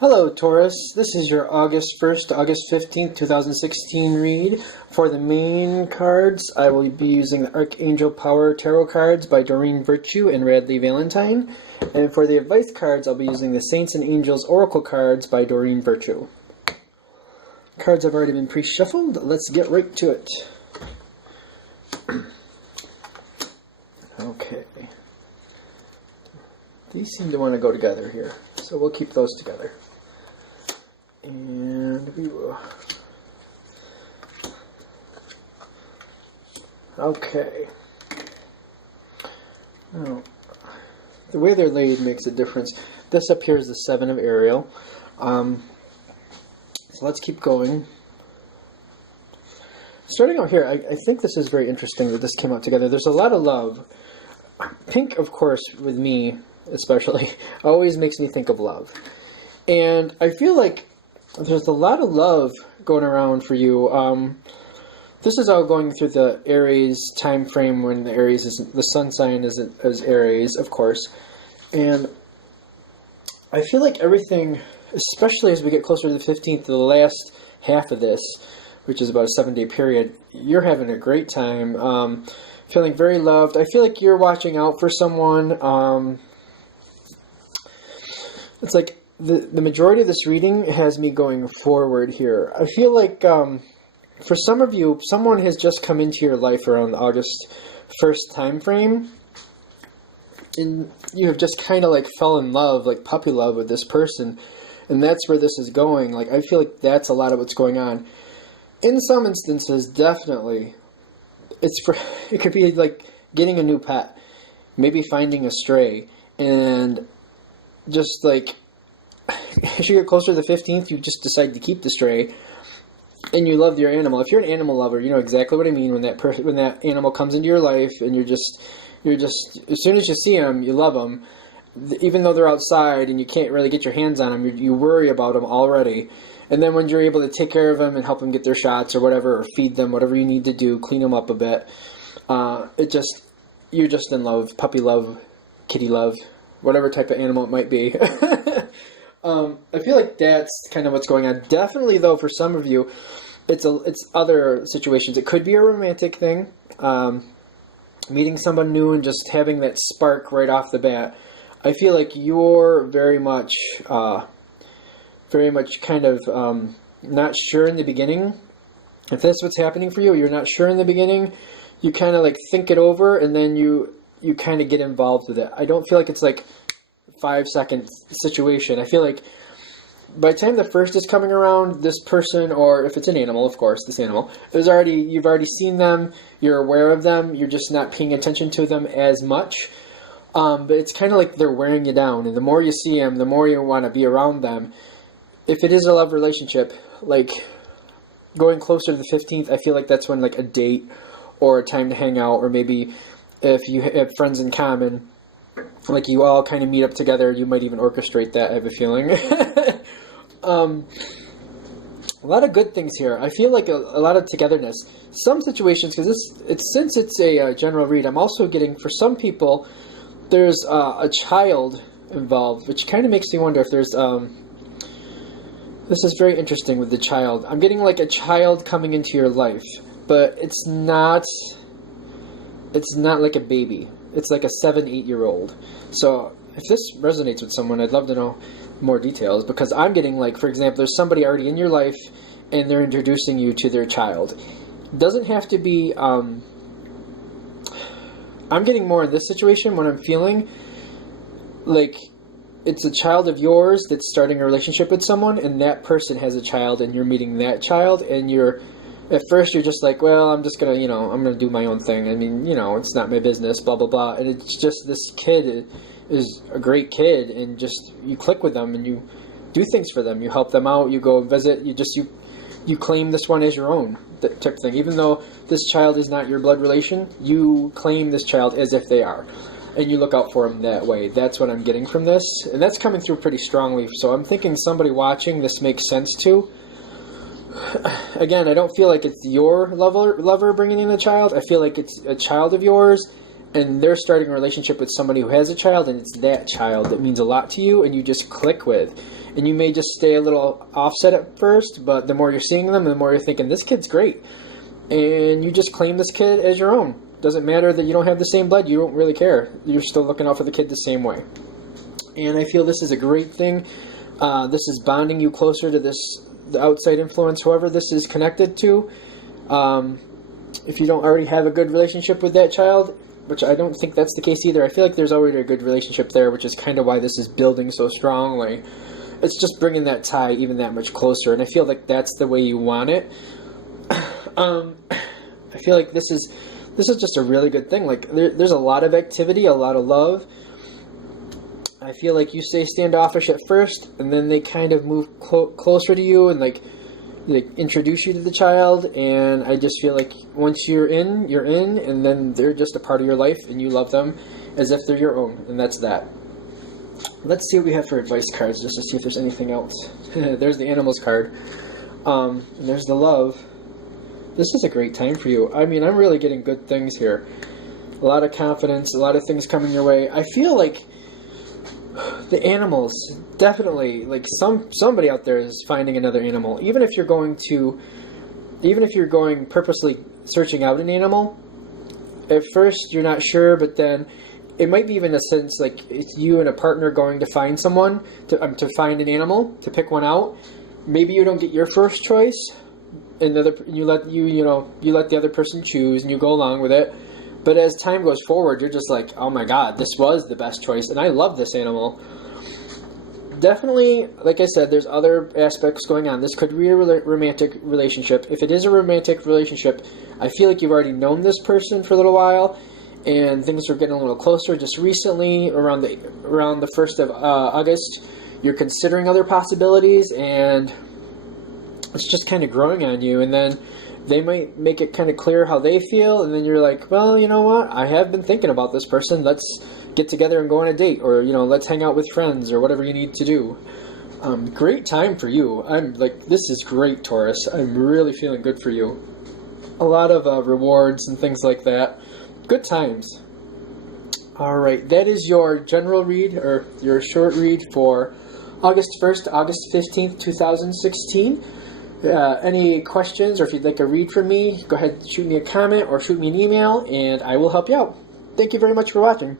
Hello Taurus, this is your August 1st to August 15th, 2016 read. For the main cards, I will be using the Archangel Power Tarot cards by Doreen Virtue and Radley Valentine. And for the advice cards, I'll be using the Saints and Angels Oracle cards by Doreen Virtue. Cards have already been pre-shuffled. Let's get right to it. Okay. These seem to want to go together here, so we'll keep those together. And we will. Okay. Now, the way they're laid makes a difference. This up here is the Seven of Ariel. So let's keep going. Starting out here, I think this is very interesting that this came out together. There's a lot of love. Pink, of course, with me especially, always makes me think of love. And I feel like there's a lot of love going around for you. This is all going through the Aries time frame when the Aries is the sun sign is Aries, of course. And I feel like everything, especially as we get closer to the 15th, the last half of this, which is about a 7-day period, you're having a great time. Feeling very loved. I feel like you're watching out for someone. It's like the majority of this reading has me going forward here. I feel like for some of you, someone has just come into your life around the August 1st time frame, and you have just kind of like fell in love, like puppy love with this person, and that's where this is going. Like, I feel like that's a lot of what's going on. In some instances, definitely, it could be like getting a new pet, maybe finding a stray, and just like as you get closer to the 15th, you just decide to keep the stray, and you love your animal. If you're an animal lover, you know exactly what I mean when that animal comes into your life, and you're just as soon as you see them, you love them, even though they're outside and you can't really get your hands on them. You worry about them already, and then when you're able to take care of them and help them get their shots or whatever, or feed them, whatever you need to do, clean them up a bit, you're just in love, puppy love, kitty love, whatever type of animal it might be. I feel like that's kind of what's going on. Definitely, though, for some of you, it's other situations. It could be a romantic thing, meeting someone new and just having that spark right off the bat. I feel like you're very much kind of not sure in the beginning. If that's what's happening for you, you're not sure in the beginning. You kind of like think it over, and then you kind of get involved with it. I don't feel like it's like 5-second situation. I feel like by the time the first is coming around, this person, or if it's an animal, of course, this animal, you've already seen them, you're aware of them, you're just not paying attention to them as much. But it's kind of like they're wearing you down, and the more you see them, the more you want to be around them. If it is a love relationship, like going closer to the 15th, I feel like that's when like a date or a time to hang out, or maybe if you have friends in common, like you all kind of meet up together, you might even orchestrate that, I have a feeling. A lot of good things here. I feel like a lot of togetherness. Some situations, because since it's a general read, I'm also getting, for some people, there's a child involved, which kind of makes me wonder if there's this is very interesting with the child. I'm getting like a child coming into your life, but it's not like a baby. It's like a 7-8-year-old. So if this resonates with someone, I'd love to know more details, because I'm getting, like, for example, there's somebody already in your life and they're introducing you to their child. It doesn't have to be I'm getting more in this situation when I'm feeling like it's a child of yours that's starting a relationship with someone, and that person has a child, and you're meeting that child, and at first you're just like, well, I'm just gonna, I'm gonna do my own thing. I mean, it's not my business, blah, blah, blah. And it's just, this kid is a great kid, and just, you click with them, and you do things for them. You help them out, you go visit, you claim this one as your own, that type of thing. Even though this child is not your blood relation, you claim this child as if they are. And you look out for them that way. That's what I'm getting from this. And that's coming through pretty strongly. So I'm thinking somebody watching this makes sense to. Again, I don't feel like it's your lover bringing in a child. I feel like it's a child of yours, and they're starting a relationship with somebody who has a child, and it's that child that means a lot to you and you just click with. And you may just stay a little offset at first, but the more you're seeing them, the more you're thinking, this kid's great. And you just claim this kid as your own. Doesn't matter that you don't have the same blood, you don't really care. You're still looking out for the kid the same way. And I feel this is a great thing. This is bonding you closer to the outside influence, whoever this is connected to. If you don't already have a good relationship with that child, which I don't think that's the case either, I feel like there's already a good relationship there, which is kind of why this is building so strongly. It's just bringing that tie even that much closer, and I feel like that's the way you want it. I feel like this is just a really good thing. Like there's a lot of activity, a lot of love. I feel like you stay standoffish at first, and then they kind of move closer to you, and like they introduce you to the child. And I just feel like once you're in, and then they're just a part of your life, and you love them as if they're your own, and that's that. Let's see what we have for advice cards, just to see if there's anything else. There's the animals card. And there's the love. This is a great time for you. I mean, I'm really getting good things here. A lot of confidence, a lot of things coming your way. I feel like the animals, definitely, like somebody out there is finding another animal. Even if you're going purposely searching out an animal, at first you're not sure, but then it might be even a sense like it's you and a partner going to find someone, to find an animal, to pick one out. Maybe you don't get your first choice, and you let the other person choose, and you go along with it. But as time goes forward, you're just like, oh my God, this was the best choice, and I love this animal. Definitely, like I said, there's other aspects going on. This could be a romantic relationship. If it is a romantic relationship, I feel like you've already known this person for a little while, and things are getting a little closer. Just recently, around the 1st of August, you're considering other possibilities, and it's just kind of growing on you. And then they might make it kind of clear how they feel, and then you're like, well, you know what? I have been thinking about this person. Let's get together and go on a date, or let's hang out with friends, or whatever you need to do. Great time for you. I'm like, this is great, Taurus. I'm really feeling good for you. A lot of rewards and things like that. Good times. All right, that is your general read, or your short read for August 1st to August 15th, 2016. Any questions, or if you'd like a read from me, go ahead and shoot me a comment or shoot me an email, and I will help you out. Thank you very much for watching.